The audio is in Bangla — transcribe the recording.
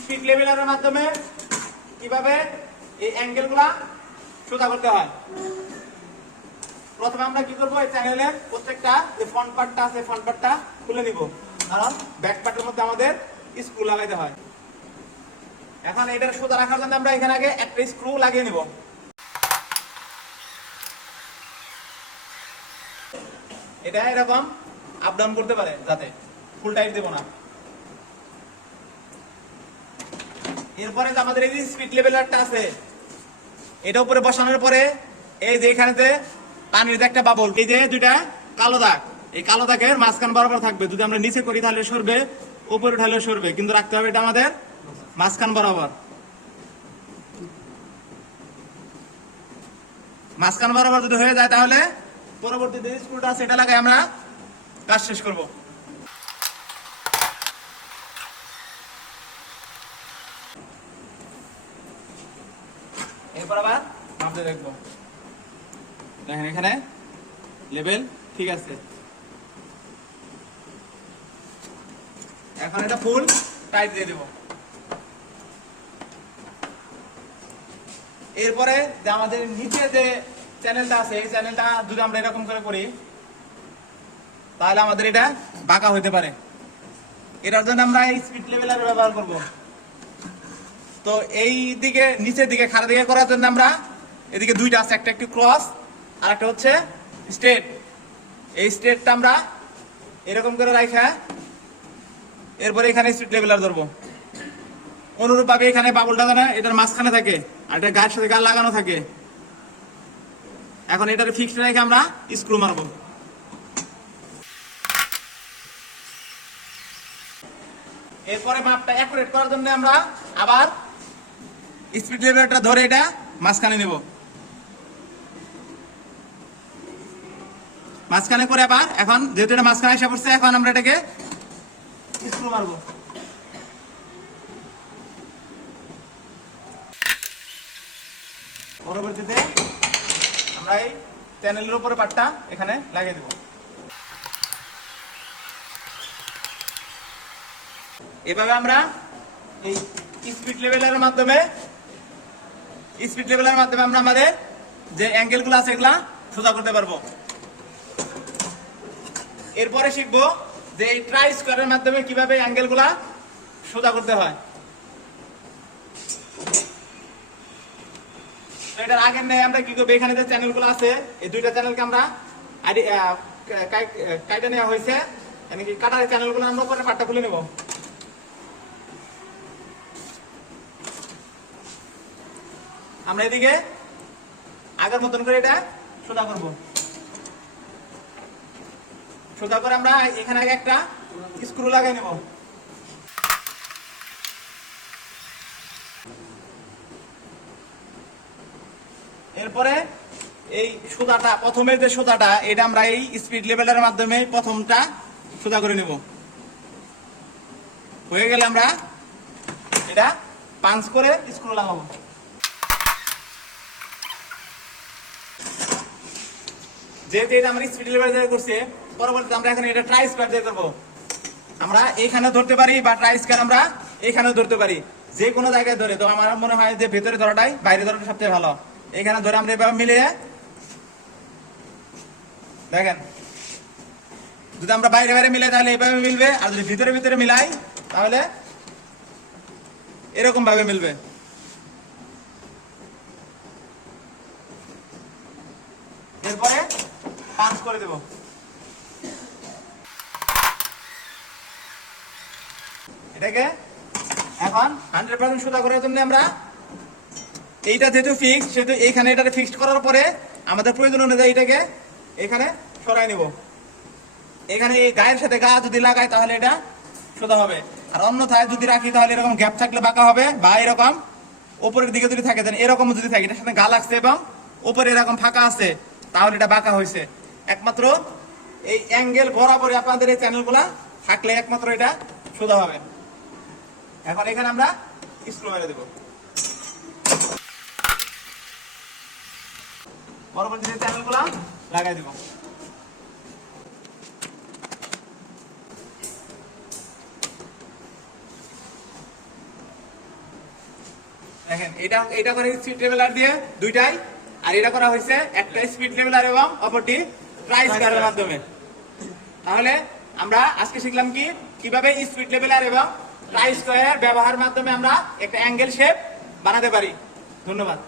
স্পিড লেভেলের মাধ্যমে কীভাবে এই অ্যাঙ্গেলগুলা সোজা করতে হয়। প্রথমে আমরা কি করব, এই চ্যানেলের প্রত্যেকটা যে ফ্রন্ট পার্টটা আছে ফ্রন্ট পার্টটা খুলে নিব। কারণ ব্যাক পার্টের মধ্যে আমাদের স্ক্রু লাগাইতে হয়। এখন এটার সোজা রাখার জন্য আমরা এখানে আগে একটা স্ক্রু লাগিয়ে নিব। এটা এরকম আপ ডাউন করতে পারে, যাতে ফুল টাইট দেব না। এরপরে যে আমাদের এই যে স্পিড লেভেলারটা আছে, এটা উপরে বসানোর পরে এই যে এখানেতে পানির যে একটা বাবল এই যে দুইটা কালো দাগ, এই কালো দাগের মাঝখান বরাবর থাকবে। যদি আমরা নিচে করি তাহলে সরবে, উপরে ঢালে সরবে, কিন্তু রাখতে হবে এটা আমাদের মাঝখান বরাবর। মাঝখান বরাবর যদি হয়ে যায় তাহলে পরবর্তী যে স্ক্রুটা আছে, এটা লাগাই আমরা কাজ শেষ করব। এখানে লেভেল ঠিক আছে। এখন এটা ফুল টাইট দিয়ে দেব। এরপরে যে আমাদের নিচে যে চ্যানেলটা আছে, এই চ্যানেলটা যদি আমরা এরকম করে করি, তাহলে আমাদের এটা বাঁকা হইতে পারে। এটার জন্য আমরা স্পিড লেভেলার ব্যবহার করব। তো এই দিকে, নিচের দিকে খাড়া দিকে করার জন্য আমরা এদিকে দুইটা আছে, একটা একটু ক্রস আর একটা হচ্ছে স্টেট এই স্টেটটা আমরা এরকম করে রাখা এরপরে এখানে স্পিড লেভেলার ধরবো। অনুরূপ ভাবে এখানে বাবুলটা যেন এটার মাঝখানে থাকে, আর এটা গায়ের সাথে গাল লাগানো থাকে। এখন এটার ফিক্সড রেখে আমরা স্ক্রু মারবো। এরপরে মাপটা অ্যাকুরেট করার জন্য আমরা আবার স্পিড লেভেলটা ধরে এটা, মাঝখানে নেব। মাঝখানে করে আবার, এখন যেহেতু এটা মাঝখানে এসে পড়ছে, এখন আমরা এটাকে স্ক্রু মারবো। পরবর্তীতে আমরা এই চ্যানেলের উপরে পাটটা এখানে লাগিয়ে দেব। এভাবে আমরা এই স্পিড লেভেলের মাধ্যমে স্পিড লেভেলের মাধ্যমে আমরা আমাদের যে অ্যাঙ্গেলগুলো আছে এগুলা সোজা করতে পারব। এরপরে শিখব যে এই ট্রাই স্কোয়ারের মাধ্যমে কীভাবে অ্যাঙ্গেলগুলা সোজা করতে হয়। এটার আগে নেই আমরা কি করব? এখানে যে চ্যানেলগুলো আছে, এই দুইটা চ্যানেলকে আমরা কাইটা নেওয়া হয়েছে। কাটার চ্যানেলগুলো আমরা পরে পাটটা খুলে নেব? আমরা এদিকে আগের মতন করে এটা সোজা করব। সোজা করে আমরা এখানে আগে একটা স্ক্রু লাগিয়ে নেব। এরপরে এই সুতাটা প্রথমে যে সুতাটা এটা আমরা এই স্পিড লেভেলের মাধ্যমে প্রথমটা সোজা করে নেব। হয়ে গেলে আমরা এটা পাঞ্চ করে স্ক্রু লাগাবো। যে কোনো জায়গায় ধরে, তো আমার মনে হয় যে ভেতরে ধরাটাই, বাইরে ধরাটা সবচেয়ে ভালো। এখানে ধরে আমরা এভাবে মিলিয়ে, দেখেন। যদি আমরা বাইরে বাইরে মিলাই, তাহলে এভাবে মিলবে। আর যদি ভিতরে ভিতরে মিলাই, তাহলে এরকম ভাবে মিলবে। এরপরে পাঁচ করে দেব। এটাকে এখন হান্ড্রেড পার্সেন্ট সোজা করার জন্য আমরা এইটা যেহেতু ফিক্সড সেহেতু এইখানে এটাকে ফিক্সড করার পরে আমাদের প্রয়োজন অনুযায়ী এটাকে এখানে সরাই নিব। এখানে এই গায়ের সাথে গা যদি লাগাই তাহলে এটা সোজা হবে। আর অন্যথায় যদি রাখি তাহলে এরকম গ্যাপ থাকলে বাঁকা হবে বা এরকম উপরের দিকে যদি থাকে এরকম যদি থাকে, এটার সাথে গা লাগছে এবং উপরে এরকম ফাঁকা আছে, তাহলে এটা বাঁকা হয়েছে একমাত্র এই অ্যাঙ্গেল বরাবরই আপনাদের এই চ্যানেলগুলা থাকলে একমাত্র এটা সোজা হবে। এখন এখানে আমরা স্ক্রু মেরে দেবো। পরবর্তী লাগাই দিব। দেখেন, এটা এটা করা স্পিড দিয়ে দুইটাই, আর এটা করা হয়েছে একটা স্পিড লেভেলার এবং অপরটি ট্রাই কার্ডের মাধ্যমে। তাহলে আমরা আজকে শিখলাম কি, কীভাবে স্পিড লেভেলার এবং প্রাইস স্কয়ার ব্যবহার মাধ্যমে আমরা একটা অ্যাঙ্গেল শেপ বানাতে পারি। ধন্যবাদ।